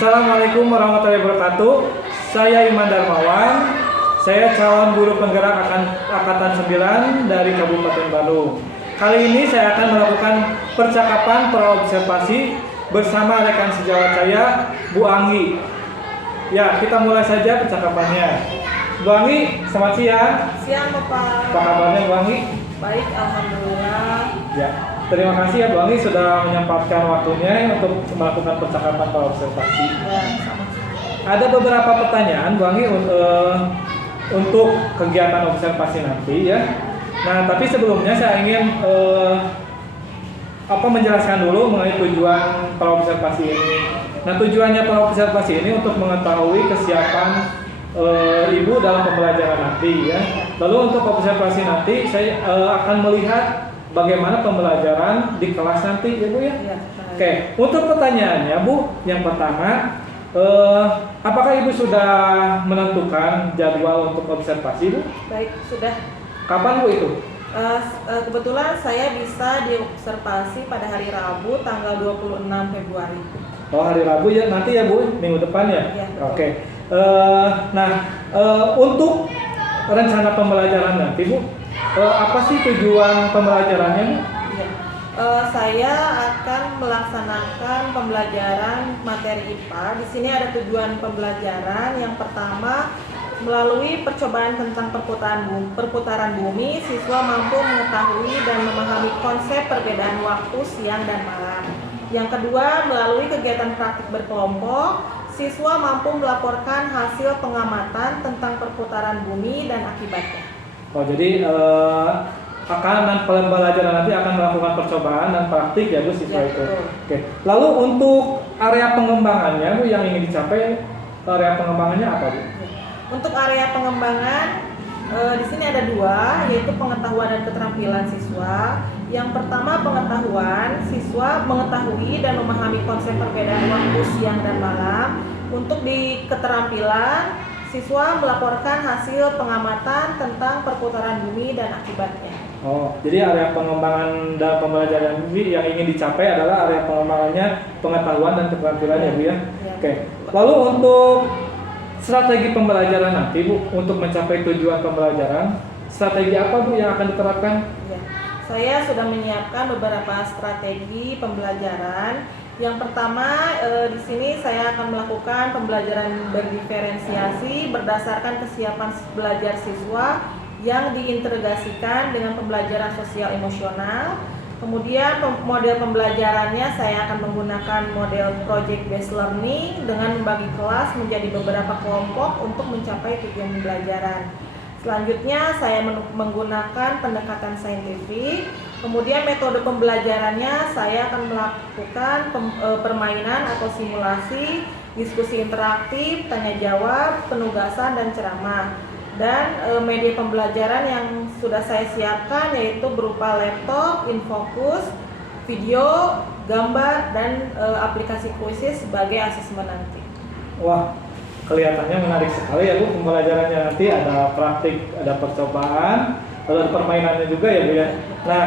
Assalamualaikum warahmatullahi wabarakatuh. Saya Iman Darmawan. Saya calon guru penggerak Angkatan 9 dari Kabupaten Bandung. Kali ini saya akan melakukan percakapan praobservasi bersama rekan sejawat saya, Bu Anggi. Ya, kita mulai saja percakapannya. Bu Anggi, selamat siang. Siang, Bapak. Apa kabarnya, Bu Anggi? Baik, alhamdulillah. Ya, terima kasih ya Bu Anggi sudah menyempatkan waktunya untuk melakukan percakapan praobservasi. Ya, sama-sama. Ada beberapa pertanyaan Bu Anggi untuk kegiatan observasi nanti ya. Nah, tapi sebelumnya saya ingin menjelaskan dulu mengenai tujuan praobservasi ini. Nah, tujuannya praobservasi ini untuk mengetahui kesiapan Ibu dalam pembelajaran nanti ya. Lalu untuk observasi nanti saya akan melihat bagaimana pembelajaran di kelas nanti ya Bu ya. Ya, Oke, untuk pertanyaannya Bu, yang pertama, apakah Ibu sudah menentukan jadwal untuk observasi Bu? baik, sudah. Kapan Bu itu? Kebetulan saya bisa diobservasi pada hari Rabu tanggal 26 Februari. Oh, hari Rabu ya, nanti ya Bu, minggu depan ya? Ya, betul. Oke. Untuk rencana pembelajaran nanti Bu, apa sih tujuan pembelajarannya Bu? Ya. Saya akan melaksanakan pembelajaran materi IPA. Di sini ada tujuan pembelajaran. Yang pertama, melalui percobaan tentang perputaran bumi, siswa mampu mengetahui dan memahami konsep perbedaan waktu siang dan malam. Yang kedua, melalui kegiatan praktik berkelompok, siswa mampu melaporkan hasil pengamatan tentang perputaran bumi dan akibatnya. Oh, jadi pembelajaran nanti akan melakukan percobaan dan praktik ya Bu siswa Ya, itu. betul. Oke. Lalu untuk area pengembangannya Bu yang ingin dicapai, area pengembangannya apa Bu? Untuk area pengembangan, di sini ada dua, yaitu pengetahuan dan keterampilan siswa. Yang pertama, pengetahuan, siswa mengetahui dan memahami konsep perbedaan waktu siang dan malam. Untuk di keterampilan, siswa melaporkan hasil pengamatan tentang perputaran bumi dan akibatnya. Oh, jadi area pengembangan dan pembelajaran ini yang ingin dicapai adalah area pengembangannya pengetahuan dan keterampilan ya Bu ya? Ya. Oke. Lalu untuk strategi pembelajaran nanti Bu, untuk mencapai tujuan pembelajaran, strategi apa Bu yang akan diterapkan? Ya. Saya sudah menyiapkan beberapa strategi pembelajaran. Yang pertama, di sini saya akan melakukan pembelajaran berdiferensiasi berdasarkan kesiapan belajar siswa yang diintegrasikan dengan pembelajaran sosial emosional. Kemudian model pembelajarannya saya akan menggunakan model project based learning dengan membagi kelas menjadi beberapa kelompok untuk mencapai tujuan pembelajaran. Selanjutnya saya menggunakan pendekatan saintifik. Kemudian metode pembelajarannya saya akan melakukan permainan atau simulasi, diskusi interaktif, tanya jawab, penugasan dan ceramah. Dan media pembelajaran yang sudah saya siapkan yaitu berupa laptop, infocus, video, gambar, dan aplikasi kuisis sebagai asesmen nanti. Wah, kelihatannya menarik sekali ya Bu pembelajarannya nanti, ada praktik, ada percobaan, lalu ada permainannya juga ya Bu ya. Nah,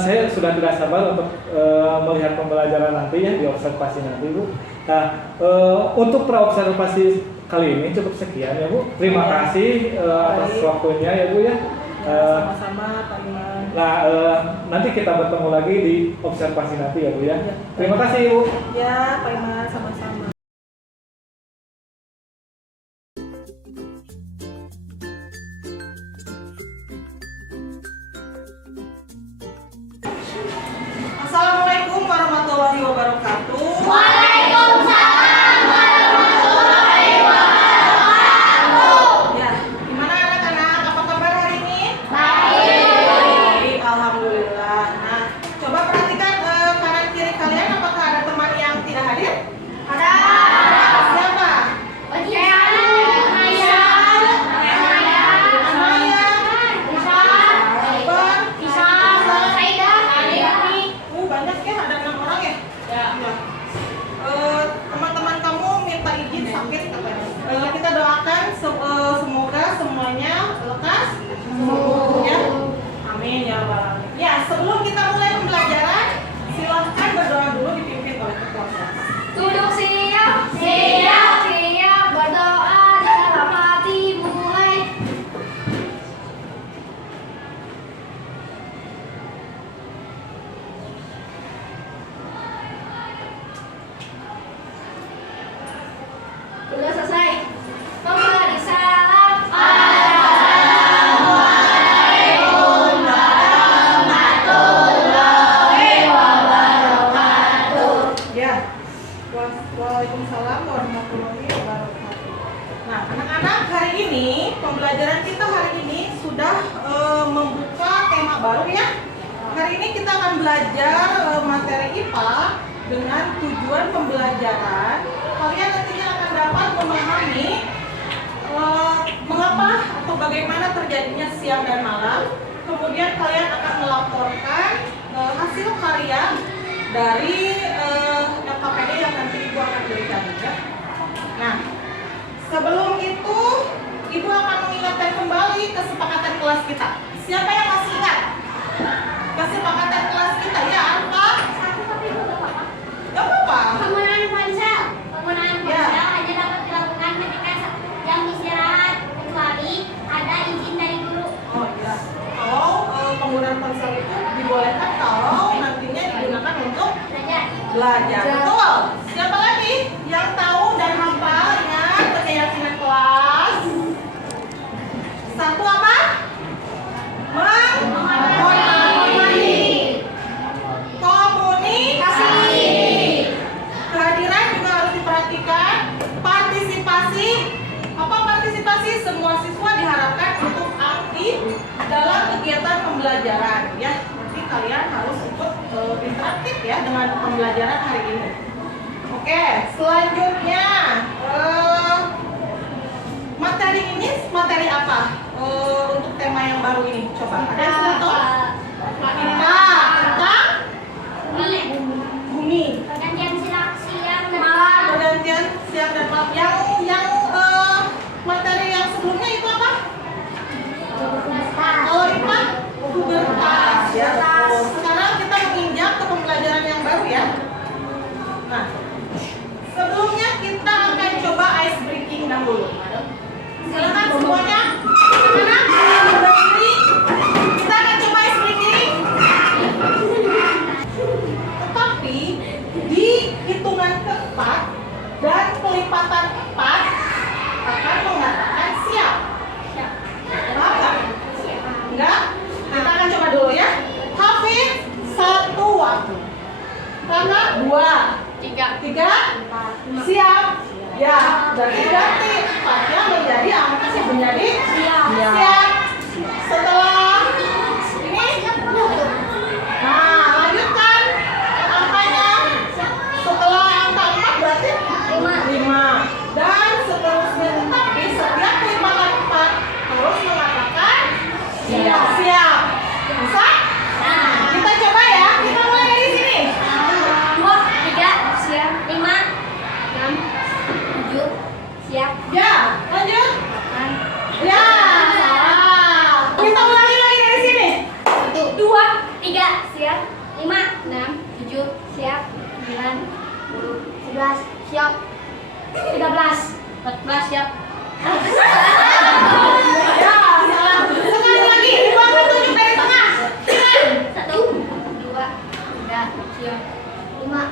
saya sudah tidak sabar untuk melihat pembelajaran nanti ya di observasi nanti Bu. Nah, untuk praobservasi kali ini cukup sekian ya Bu. Terima kasih atas waktunya ya Bu ya. Sama-sama Pak Iman. Nah, nanti kita bertemu lagi di observasi nanti ya Bu ya. Terima kasih Bu. Ya, Pak Iman, sama-sama. Assalamualaikum warahmatullahi wabarakatuh. Waalaikumsalam warahmatullahi wabarakatuh. Ya, gimana anak-anak? Apa kabar hari ini? Baik. Baik, alhamdulillah. Nah, coba perhatikan kanan kiri kalian, apakah ada teman yang tidak hadir? Ada. ini, pembelajaran kita hari ini sudah membuka tema baru ya. Hari ini kita akan belajar materi IPA dengan tujuan pembelajaran. Kalian nantinya akan dapat memahami mengapa atau bagaimana terjadinya siang dan malam. Kemudian kalian akan melaporkan hasil karya dari LKPD yang nanti Ibu akan berikan ya. Nah, sebelum itu Ibu akan mengingatkan kembali kesepakatan kelas kita. Siapa yang masih ingat kesepakatan kelas kita ya? Apa? Gak apa-apa. Penggunaan ponsel hanya dapat dilakukan ketika jam istirahat kecuali ada izin dari guru. Oh iya. Kalau penggunaan ponsel itu dibolehkan kalau nantinya digunakan untuk belajar. Betul. Siapa lagi yang tahu dan hafal ingat keyakinan kelas? Satu apa? Menghormati. Komunikasi. Kehadiran juga harus diperhatikan. Partisipasi. Apa partisipasi? Semua siswa diharapkan untuk aktif dalam kegiatan pembelajaran ya. Nanti kalian harus ikut interaktif ya dengan pembelajaran hari ini. Oke, selanjutnya materi ini materi apa? Untuk tema yang baru ini coba ada yang tahu? Tentang bumi. Pergantian siang dan malam. Pergantian siang dan malam. Yang materi yang sebelumnya itu apa? Kalau IPA pubertas ya. Sekarang kita menginjak ke pembelajaran yang baru ya. Nah, sebelumnya kita akan coba ice breaking dahulu. Silakan semuanya. Mana? Berdiri. Kita akan coba ice breaking. Tetapi di hitungan keempat dan kelipatan 4 akan mengatakan siap. Kenapa? Enggak? Kita akan coba dulu ya. Hafid 1 waktu. Karena 2 3 siap. Ya, berarti ganti 4-nya menjadi apa sih? Menjadi siap. Setelah ini, nah lanjutkan angkanya. Setelah angka 4 berarti 5. Dan seterusnya, tetapi setiap kelipatan 4 terus mengatakan siap. Bisa? Kita coba ya. Kita mulai dari sini. 2, 3, siap. 5, 6, 7, siap. Ya, lanjut. Ya, salah. Kita ulangi lagi dari sini. 1, 2, 3, siap. 5, 6, 7, siap. 9, 10, 11, siap. 13, 14, siap. Ya, salah. Sekali lagi, dibuangkan tunjuk dari tengah. Silakan. 1, 2, 3, siap. 5,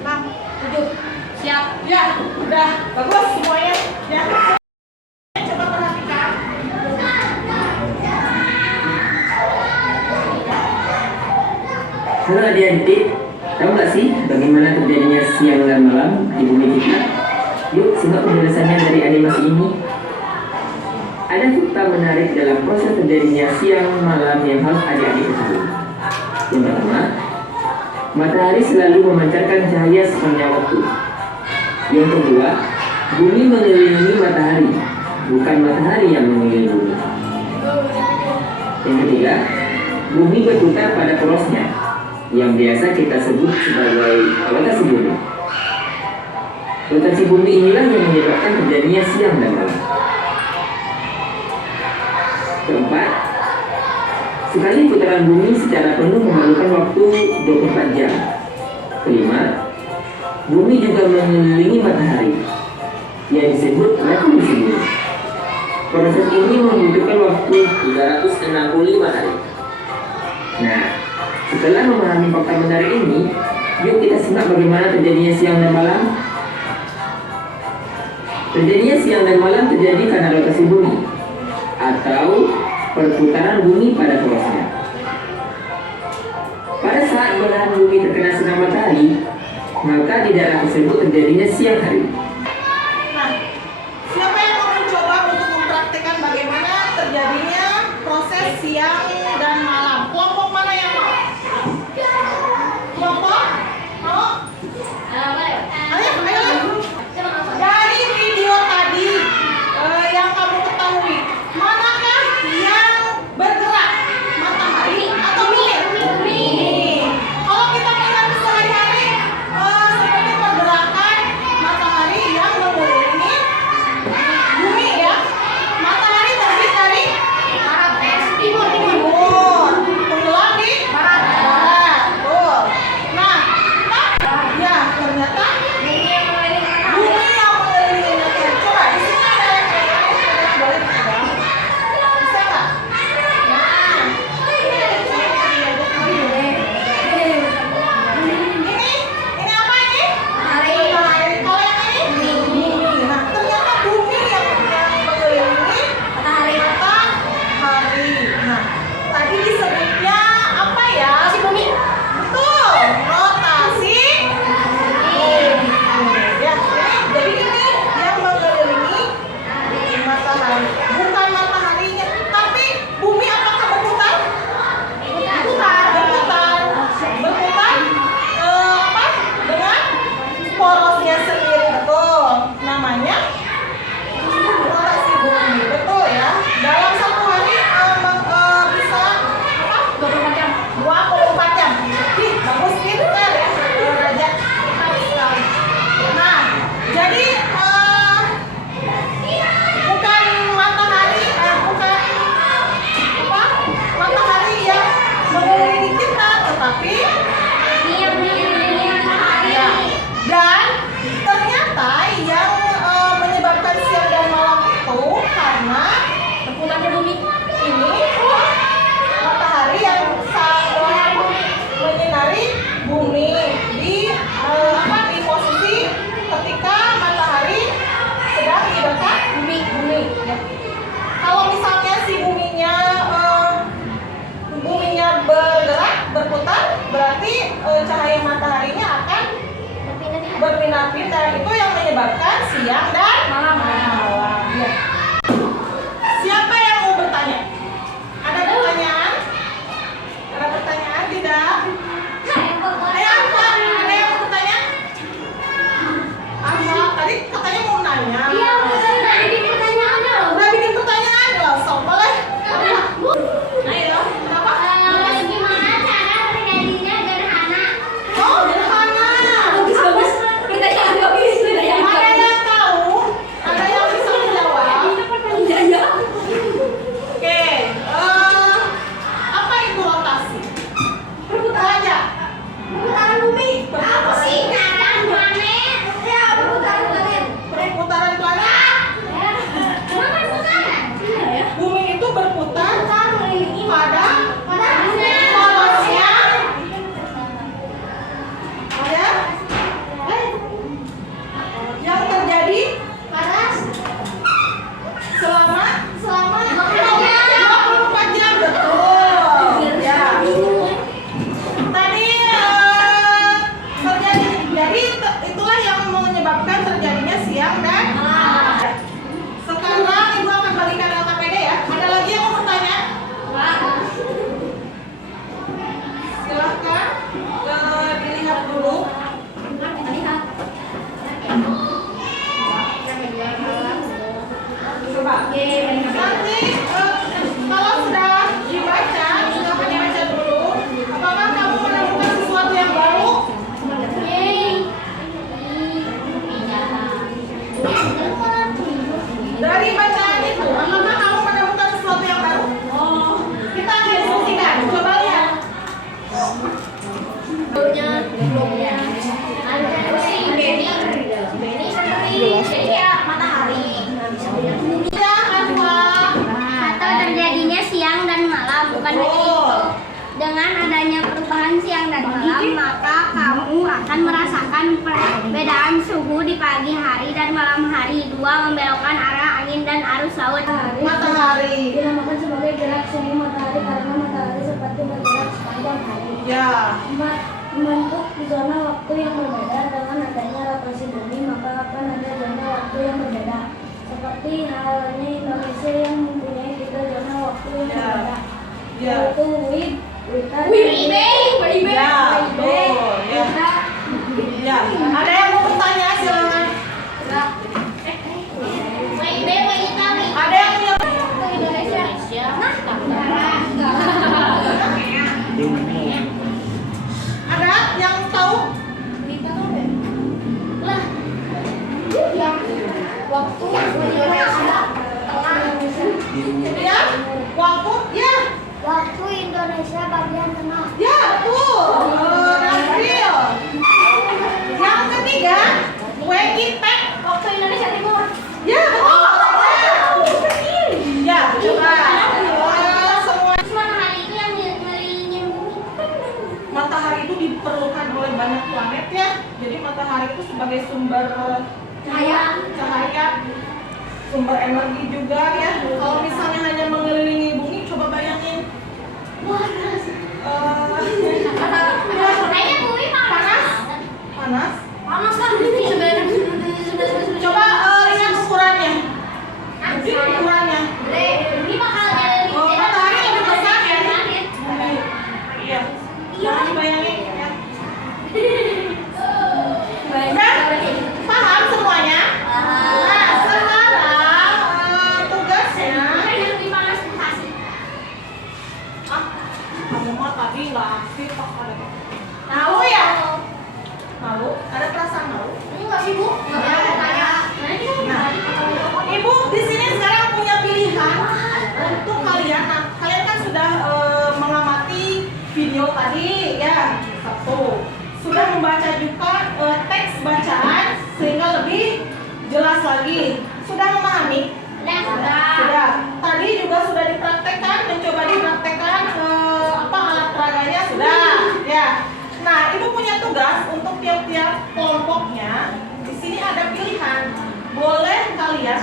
6, 7, siap. Ya, udah bagus semuanya. Ya. Coba perhatikan. Halo adik-adik, tahu nggak sih bagaimana terjadinya siang dan malam di bumi kita? Yuk simak penjelasannya dari animasi ini. Ada fakta menarik dalam proses terjadinya siang malam yang harus adik-adik ketahui. Yang pertama, matahari selalu memancarkan cahaya sepanjang waktu. Yang kedua, bumi mengelilingi matahari, bukan matahari yang mengelilingi bumi. Yang ketiga, bumi berputar pada porosnya, yang biasa kita sebut sebagai rotasi bumi. Rotasi bumi inilah yang menyebabkan terjadinya siang dan malam. Keempat, sekali putaran bumi secara penuh memerlukan waktu 24 jam. Kelima, bumi juga mengelilingi matahari, yang disebut revolusi bumi. Proses ini membutuhkan waktu 365 hari. Nah, setelah memahami fakta menarik ini, yuk kita simak bagaimana terjadinya siang dan malam. Terjadinya siang dan malam terjadi karena rotasi bumi atau perputaran bumi pada porosnya. Pada saat belahan bumi terkena sinar matahari, maka di daerah tersebut terjadinya siang hari. Nah, siapa yang mau mencoba mana berputarnya bumi ini matahari yang menyinari bumi di di posisi ketika matahari sedang di dekat bumi ya. Kalau misalnya si buminya bergerak berputar, berarti cahaya mataharinya akan berpindah-pindah. Itu yang menyebabkan siang dan malam. Ya. Siapa yang mau bertanya? Ada pertanyaan? Ada pertanyaan tidak? Ada yang mau bertanya? Apa? Tadi katanya mau nanya. Iya, udah bikin pertanyaannya loh. Udah bikin pertanyaan loh, sok boleh. Ayo, kenapa? Gimana cara terjadinya gerhana? Oh, gerhana. Bagus. Pertanyaan bagus. Ada yang tahu? Ada yang bisa menjawab? Iya. Oke, apa itu rotasi? Berputar. Perputaran bumi. Apa sih? Perputaran planet. Ya, perputaran planet. Perputaran planet. Cuma kan putaran. Iya ya. Bumi itu berputar pada porosnya. Ada yang terjadi Panas. selama Selama 24 jam, betul. Ya. Tadi terjadi, jadi itulah yang menyebabkan terjadinya siang dan malam. Sekarang ibu akan balikan LKPD ya. Ada lagi yang mau bertanya? Silahkan dilihat dulu. Coba. Nanti kalau sudah dibaca, silahkan dibaca dulu. Apakah kamu menemukan sesuatu yang baru? Dari bacaan itu, apakah kamu menemukan sesuatu yang baru? Kita akan diskusikan. Coba lihat. Ya, Hanwa. Atau terjadinya siang dan malam, bukan hanya itu. Dengan adanya perubahan siang dan malam, maka kamu akan merasakan perbedaan suhu di pagi hari dan malam hari. Dua, membelokkan arah angin dan arus laut. Matahari. Dinamakan sebagai gerak semu matahari karena matahari seperti bergerak sepanjang hari. Ya. Empat, membentuk zona waktu yang berbeda dengan adanya rotasi bumi, maka akan ada zona waktu yang berbeda. Seperti halnya Indonesia yang mempunyai 3 zona waktu yang Ya. berbeda, Ya. yaitu WIB, WITA, Ya, betul. Ya. Ya. Ada yang mau bertanya? Silakan. Ada yang punya ada yang tahu? Ya, waktu? Ya. Waktu Indonesia bagian tengah. Ya, betul. April. Yang ketiga, WIP. Waktu Indonesia Timur. Ya, betul. Ya, coba. Semua Matahari itu yang mengelilingi bumi. matahari itu diperlukan oleh banyak planet ya. Jadi matahari itu sebagai sumber Cahaya.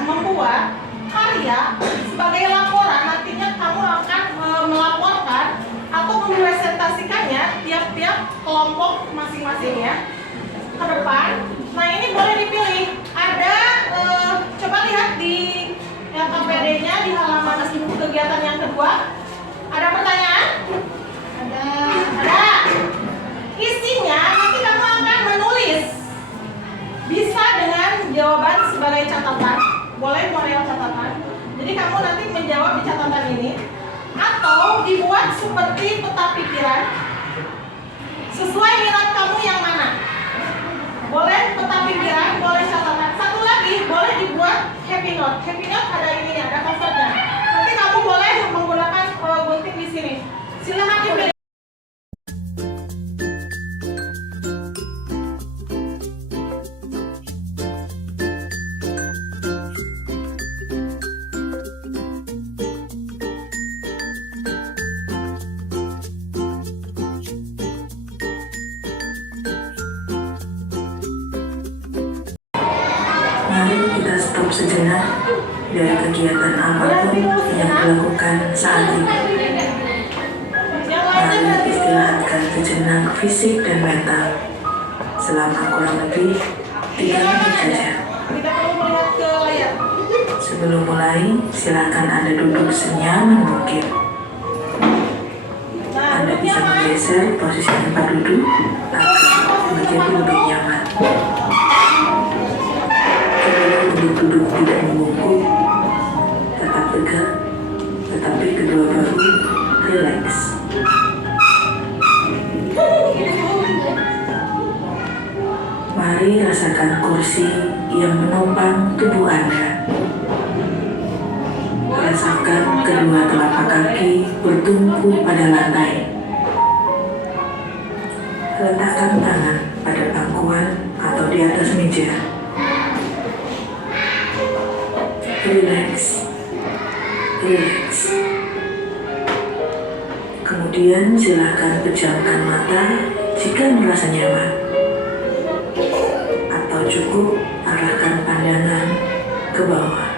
membuat karya sebagai laporan. Nantinya kamu akan melaporkan atau mempresentasikannya tiap-tiap kelompok masing-masing ya ke depan. Nah ini boleh dipilih. Ada coba lihat di KPD-nya di halaman kegiatan yang kedua. Ada pertanyaan? Ada. Isinya nanti kamu akan menulis. Bisa dengan jawaban sebagai catatan. Boleh model catatan. Jadi kamu nanti menjawab di catatan ini. Atau dibuat seperti peta pikiran. Sesuai minat kamu yang mana? Boleh peta pikiran, boleh catatan. Satu lagi, boleh dibuat happy note. Happy note ada ininya, ada covernya. Nanti kamu boleh menggunakan gunting di sini. Silahkan dipilih. Mari kita stop sejenak dari kegiatan apapun yang dilakukan saat ini. Mari istirahatkan sejenak fisik dan mental selama kurang lebih 3 menit saja. Tidak perlu melihat ke layar. Sebelum mulai, silakan Anda duduk senyaman mungkin. Anda bisa menggeser posisi tempat duduk agar menjadi lebih nyaman. Duduk tidak membungkuk, tetap tegak, tetapi kedua bahu rileks. Mari rasakan kursi yang menopang tubuh Anda. Rasakan kedua telapak kaki bertumpu pada lantai. Letakkan tangan pada pangkuan atau di atas meja. Relax, relax. Kemudian silakan pejamkan mata jika merasa nyaman, atau cukup arahkan pandangan ke bawah.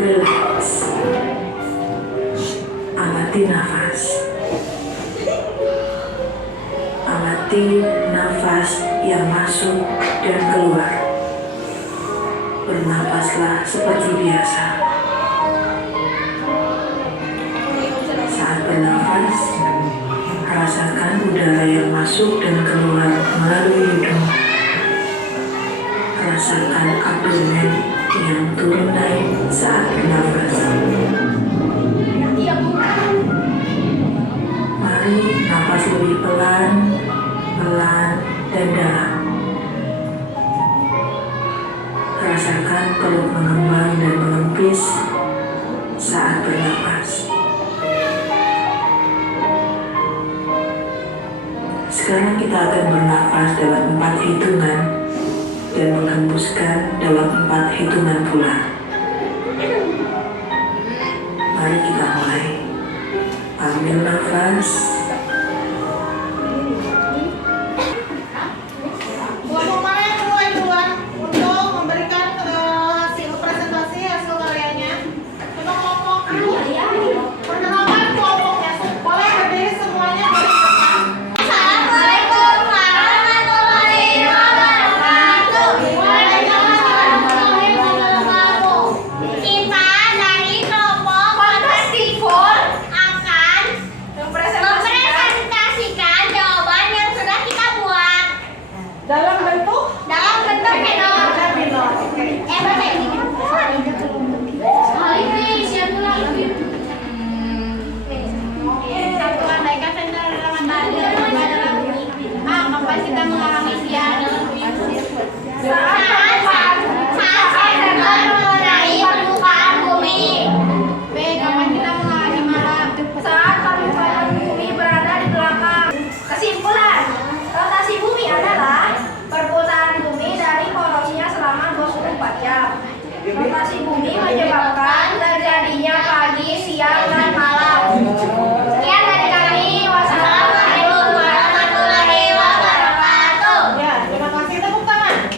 Relax. Amati nafas. Amati nafas yang masuk dan keluar. Bernafaslah seperti biasa. Saat bernafas, rasakan udara yang masuk dan keluar melalui hidung. Rasakan abdomen yang turun naik saat bernafas. Mari nafas lebih pelan, pelan, dan dalam. Rasakan perut mengembang dan mengempis saat bernafas. Sekarang kita akan bernafas dalam 4 hitungan dan menghembuskan dalam 4 hitungan pula. Mari kita mulai. Ambil nafas. Kelompok mana yang mulai duluan untuk memberikan hasil presentasi hasil karyanya? Coba kelompok dulu. Perkenalkan kelompoknya. Boleh berdiri semuanya dari depan. Assalamualaikum warahmatullahi wabarakatuh. Waalaikumsalam warahmatullahi wabarakatuh. Kita dari kelompok Fantastiful akan mempresentasikan jawaban yang sudah kita buat Dalam bentuk minor. Oke. Baca ini. Satu andaikan sender dalam matahari adalah bumi. A. Kapan kita mengalami siang? Saat sender mengenai permukaan bumi. B. Kapan kita mengalami malam? Saat permukaan bumi berada di belakang. Kesimpulan, rotasi bumi adalah perputaran bumi dari porosinya selama 24 jam. Rotasi bumi menyebabkan terjadinya pagi, siang, dan malam. Sekian dari kami. Wassalamualaikum warahmatullahi wabarakatuh. Ya, terima kasih. Tepuk tangan.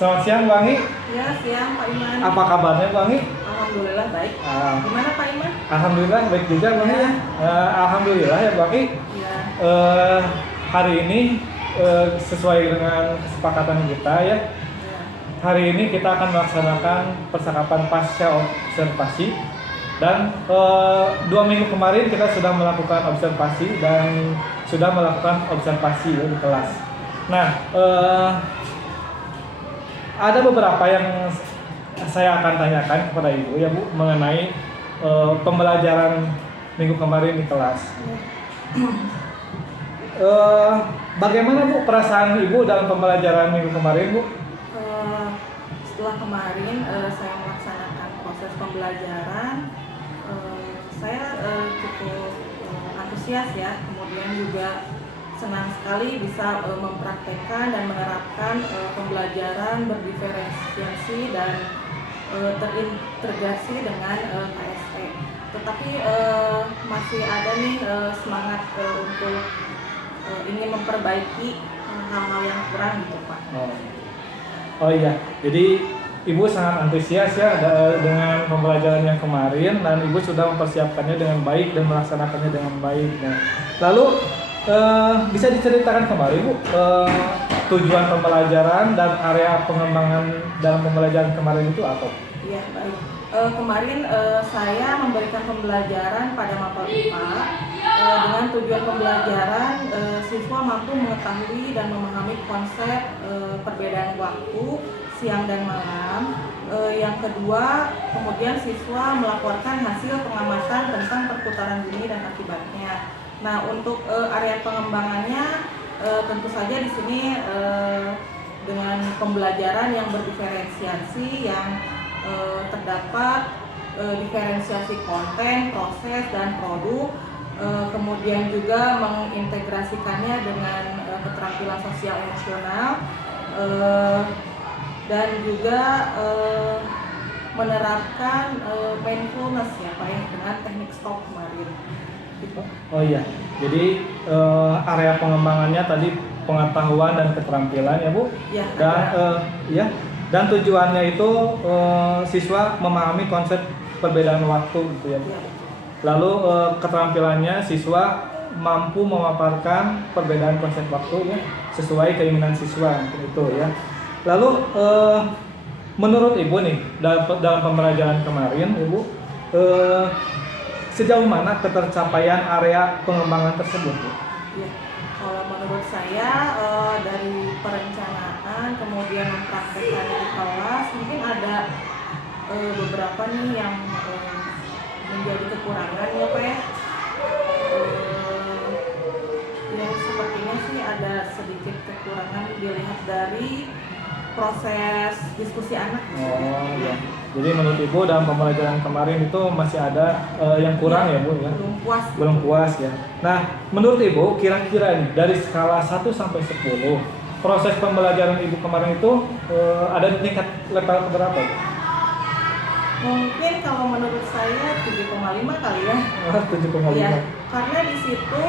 Selamat siang Bu Anggi. Ya, siang Pak Iman. Apa kabarnya Bu Anggi? Alhamdulillah baik. Gimana Pak Iman? Alhamdulillah baik juga Bu Anggi ya. Alhamdulillah ya Bu Anggi. Ya. Hari ini sesuai dengan kesepakatan kita ya. Hari ini kita akan melaksanakan percakapan pasca observasi dan 2 minggu kemarin kita sudah melakukan observasi dan sudah melakukan observasi ya, di kelas. Nah, ada beberapa yang saya akan tanyakan kepada Ibu ya Bu mengenai pembelajaran minggu kemarin di kelas. Bagaimana Bu perasaan Ibu dalam pembelajaran minggu kemarin Bu? Setelah kemarin saya melaksanakan proses pembelajaran, saya cukup antusias ya, kemudian juga senang sekali bisa mempraktekkan dan menerapkan pembelajaran berdiferensiasi dan terintegrasi dengan KSE. Tetapi masih ada nih semangat untuk ingin memperbaiki hal-hal yang kurang gitu Pak. Oh iya, jadi Ibu sangat antusias ya dengan pembelajaran yang kemarin dan Ibu sudah mempersiapkannya dengan baik dan melaksanakannya dengan baik. Nah, lalu bisa diceritakan kembali Bu tujuan pembelajaran dan area pengembangan dalam pembelajaran kemarin itu apa? Iya baik. Kemarin saya memberikan pembelajaran pada mapel IPA dengan tujuan pembelajaran siswa mampu mengetahui dan memahami konsep perbedaan waktu siang dan malam. Yang kedua, kemudian siswa melaporkan hasil pengamatan tentang perputaran bumi dan akibatnya. Nah, untuk area pengembangannya tentu saja di sini dengan pembelajaran yang berdiferensiasi yang terdapat diferensiasi konten, proses, dan produk, kemudian juga mengintegrasikannya dengan keterampilan sosial emosional, dan juga menerapkan mindfulness ya Pak ya, dengan teknik stop kemarin. Gitu. Oh iya, jadi area pengembangannya tadi pengetahuan dan keterampilan ya Bu, Ya, dan dan tujuannya itu siswa memahami konsep perbedaan waktu gitu ya. ya. Lalu keterampilannya siswa mampu memaparkan perbedaan konsep waktu ya sesuai keinginan siswa itu ya. Lalu menurut Ibu nih dalam pembelajaran kemarin Ibu sejauh mana ketercapaian area pengembangan tersebut Bu? Ya, kalau menurut saya dari perencanaan kemudian mempraktekkannya di kelas mungkin ada beberapa nih yang menjadi kekurangan ya Pak ya. Ya sepertinya sih ada sedikit kekurangan dilihat dari proses diskusi anak. Oh ya. Jadi menurut Ibu dalam pembelajaran kemarin itu masih ada yang kurang ya Bu ya? Belum puas. Belum puas ya. Nah, menurut Ibu kira-kira nih dari skala 1 sampai 10 proses pembelajaran Ibu kemarin itu ada di tingkat level berapa Bu? Mungkin kalau menurut saya 7,5 kali ya. 7,5. Ya, karena di situ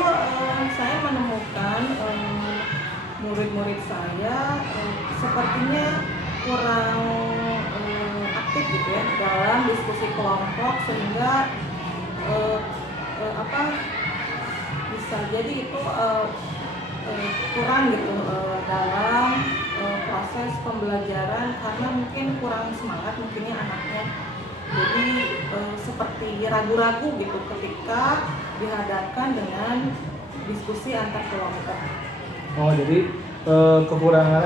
saya menemukan murid-murid saya sepertinya kurang aktif gitu ya dalam diskusi kelompok sehingga bisa jadi itu kurang gitu dalam proses pembelajaran karena mungkin kurang semangat mungkinnya anaknya. Jadi seperti ragu-ragu gitu ketika dihadapkan dengan diskusi antar kelompok. Oh, jadi kekurangan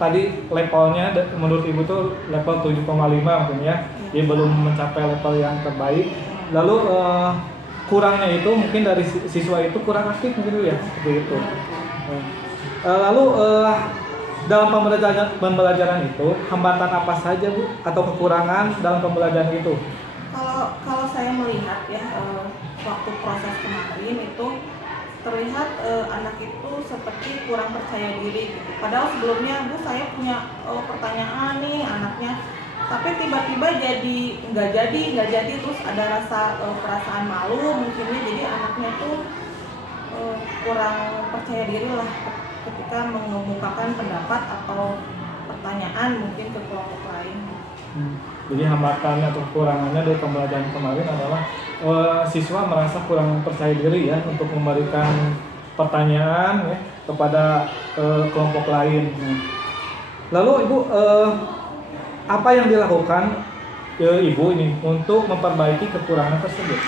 tadi levelnya menurut Ibu tuh level 7,5 mungkin ya. Dia belum mencapai level yang terbaik. Lalu kurangnya itu mungkin dari siswa itu kurang aktif mungkin ya, seperti itu. Lalu dalam pembelajaran itu hambatan apa saja Bu atau kekurangan dalam pembelajaran itu? Kalau saya melihat ya waktu proses kemarin itu terlihat anak itu seperti kurang percaya diri gitu. Padahal sebelumnya Bu saya punya pertanyaan nih anaknya, tapi tiba-tiba jadi nggak jadi terus ada rasa perasaan malu mungkinnya, jadi anaknya tuh kurang percaya diri lah ketika mengemukakan pendapat atau pertanyaan mungkin ke kelompok lain. Jadi hambatan atau kekurangannya dari pembelajaran kemarin adalah siswa merasa kurang percaya diri ya untuk memberikan pertanyaan ya, kepada kelompok lain. Lalu Ibu, apa yang dilakukan Ibu ini untuk memperbaiki kekurangan tersebut?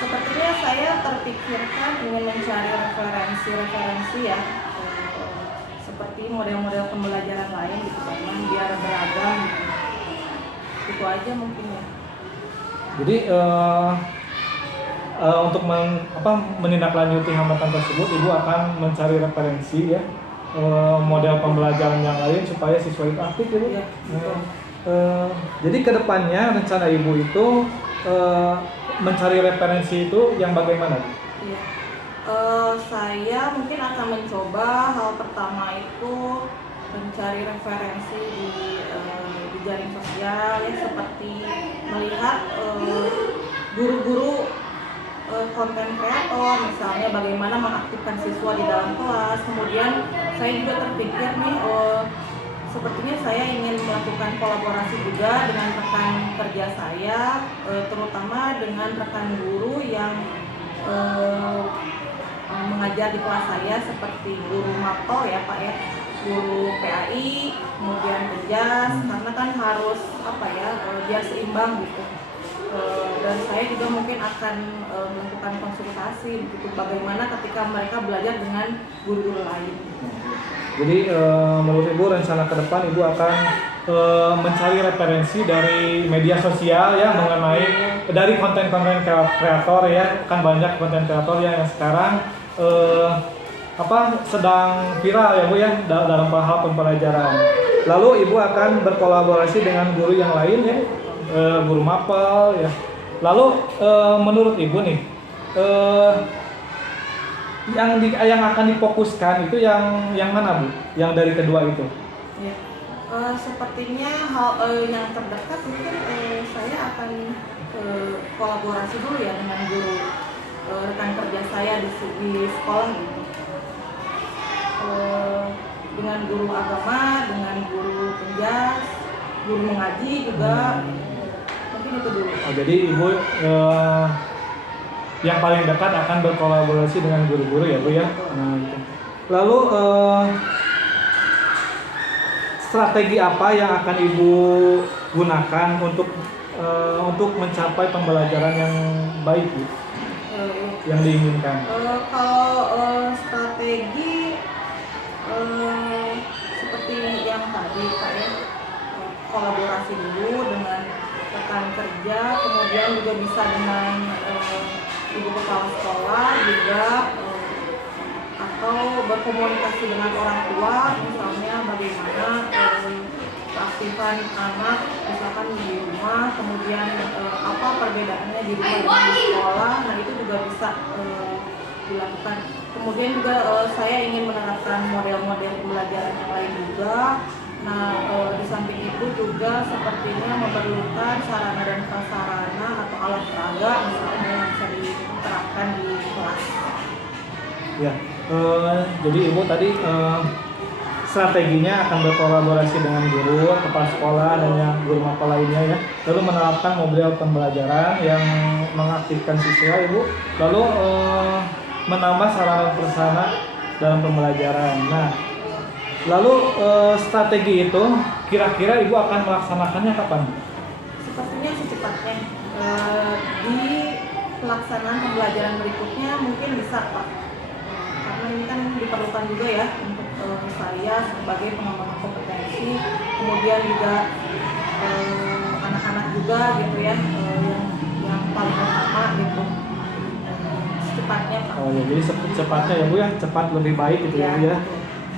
Sepertinya saya terpikirkan ingin mencari referensi ya, seperti model-model pembelajaran lain gitu, memang biar beragam gitu. Itu aja mungkin ya. Jadi untuk menindaklanjuti hambatan tersebut, Ibu akan mencari referensi ya, model pembelajaran yang lain supaya siswa itu aktif ya, Bu? Iya, betul. Jadi kedepannya rencana Ibu itu mencari referensi itu yang bagaimana? Iya. Saya mungkin akan mencoba hal pertama itu mencari referensi di jaring sosial ya, seperti melihat guru-guru konten kreator misalnya bagaimana mengaktifkan siswa di dalam kelas. Kemudian saya juga terpikir nih, sepertinya saya ingin melakukan kolaborasi juga dengan rekan kerja saya, terutama dengan rekan guru yang mengajar di kelas saya, seperti guru mapel ya Pak ya, guru PAI, kemudian penjas, karena kan harus biar seimbang gitu. Dan saya juga mungkin akan melakukan konsultasi begitu, bagaimana ketika mereka belajar dengan guru-guru lain. Jadi menurut Ibu rencana ke depan Ibu akan mencari referensi dari media sosial ya, mengenai dari konten-konten kreator ya, kan banyak konten kreator yang sekarang sedang viral ya Bu ya dalam hal pembelajaran. Lalu Ibu akan berkolaborasi dengan guru yang lain ya, guru mapel ya. Lalu menurut Ibu nih, yang akan difokuskan itu yang mana Bu? Yang dari kedua itu? Ya. Sepertinya hal yang terdekat mungkin saya akan kolaborasi dulu ya dengan guru rekan kerja saya di sekolah gitu. Dengan guru agama, dengan guru penjas, guru mengaji juga. Mungkin itu dulu. Oh, jadi Ibu yang paling dekat akan berkolaborasi dengan guru-guru ya Bu ya. Nah, itu. Lalu strategi apa yang akan Ibu gunakan untuk mencapai pembelajaran yang baik Bu? Yang diinginkan? Kalau strategi seperti yang tadi Pak ya, kolaborasi dulu dengan rekan kerja, kemudian juga bisa dengan ibu kepala sekolah juga, atau berkomunikasi dengan orang tua, misalnya bagaimana keaktifan anak misalkan di rumah, kemudian apa perbedaannya di rumah dengan di sekolah. Nah itu juga bisa dilakukan. Kemudian juga saya ingin menerapkan model-model pembelajaran yang lain juga. Nah di samping itu juga sepertinya memerlukan sarana dan prasarana atau alat peraga misalnya yang bisa diterapkan di kelas. Ya, jadi Ibu tadi strateginya akan berkolaborasi dengan guru, kepala sekolah, dan yang guru mapel lainnya ya. Lalu menerapkan model pembelajaran yang mengaktifkan siswa Ibu. Lalu menambah sarana prasarana dalam pembelajaran. Nah, lalu strategi itu kira-kira Ibu akan melaksanakannya kapan? Sepertinya secepatnya. Di pelaksanaan pembelajaran berikutnya mungkin bisa Pak. Karena ini kan diperlukan juga ya untuk saya sebagai pengembangan kompetensi, kemudian juga anak-anak juga gitu ya, yang paling utama gitu. Secepatnya Pak. Oh ya, jadi secepatnya ya Bu ya, cepat lebih baik gitu ya Bu ya.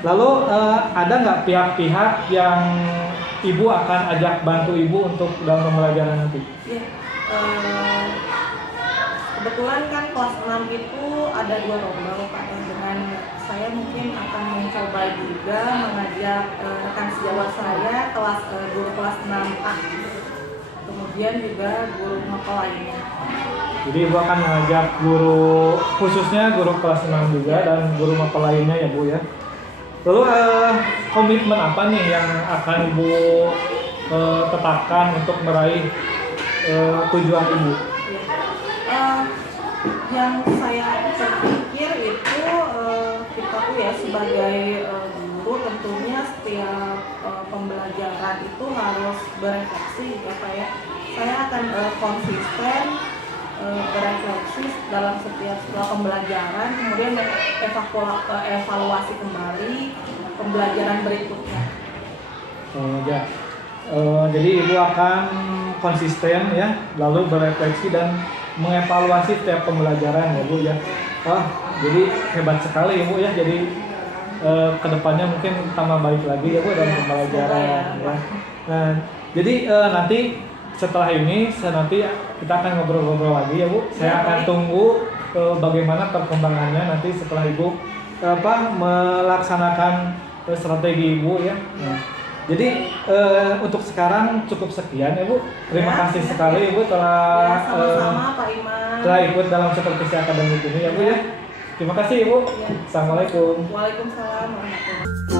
Lalu ada nggak pihak-pihak yang Ibu akan ajak bantu Ibu untuk dalam pembelajaran nanti? Ya, kebetulan kan kelas 6 itu ada 2 lomba Pak ya. Dengan saya mungkin akan mencoba juga mengajak rekan sejawat saya guru kelas 6A, kemudian juga guru mapel lainnya. Jadi Ibu akan mengajak guru, khususnya guru kelas 6 juga dan guru mapel lainnya ya Bu ya. Lalu komitmen apa nih yang akan Ibu tetapkan untuk meraih tujuan Ibu? Yang saya berpikir itu kita tuh ya sebagai guru tentunya setiap pembelajaran itu harus berefleksi ya Pak ya. Saya akan konsisten berefleksi dalam setiap pembelajaran, kemudian evaluasi kembali pembelajaran berikutnya. Ya. Jadi Ibu akan konsisten ya, lalu berefleksi dan mengevaluasi setiap pembelajaran ya Bu ya. Jadi hebat sekali Ibu ya. Jadi kedepannya mungkin tambah baik lagi ya Bu dalam pembelajaran ya. Nah, jadi nanti setelah ini nanti kita akan ngobrol-ngobrol lagi ya Bu. Saya akan tunggu bagaimana perkembangannya nanti setelah Ibu melaksanakan strategi Ibu ya. Nah, jadi untuk sekarang cukup sekian ya Bu. Terima kasih sekali Ibu telah sama-sama Pak Iman. telah ikut dalam supervisi akademik ini ya Bu ya. Terima kasih Ibu. Ya. Assalamualaikum. Waalaikumsalam warahmatullahi wabarakatuh.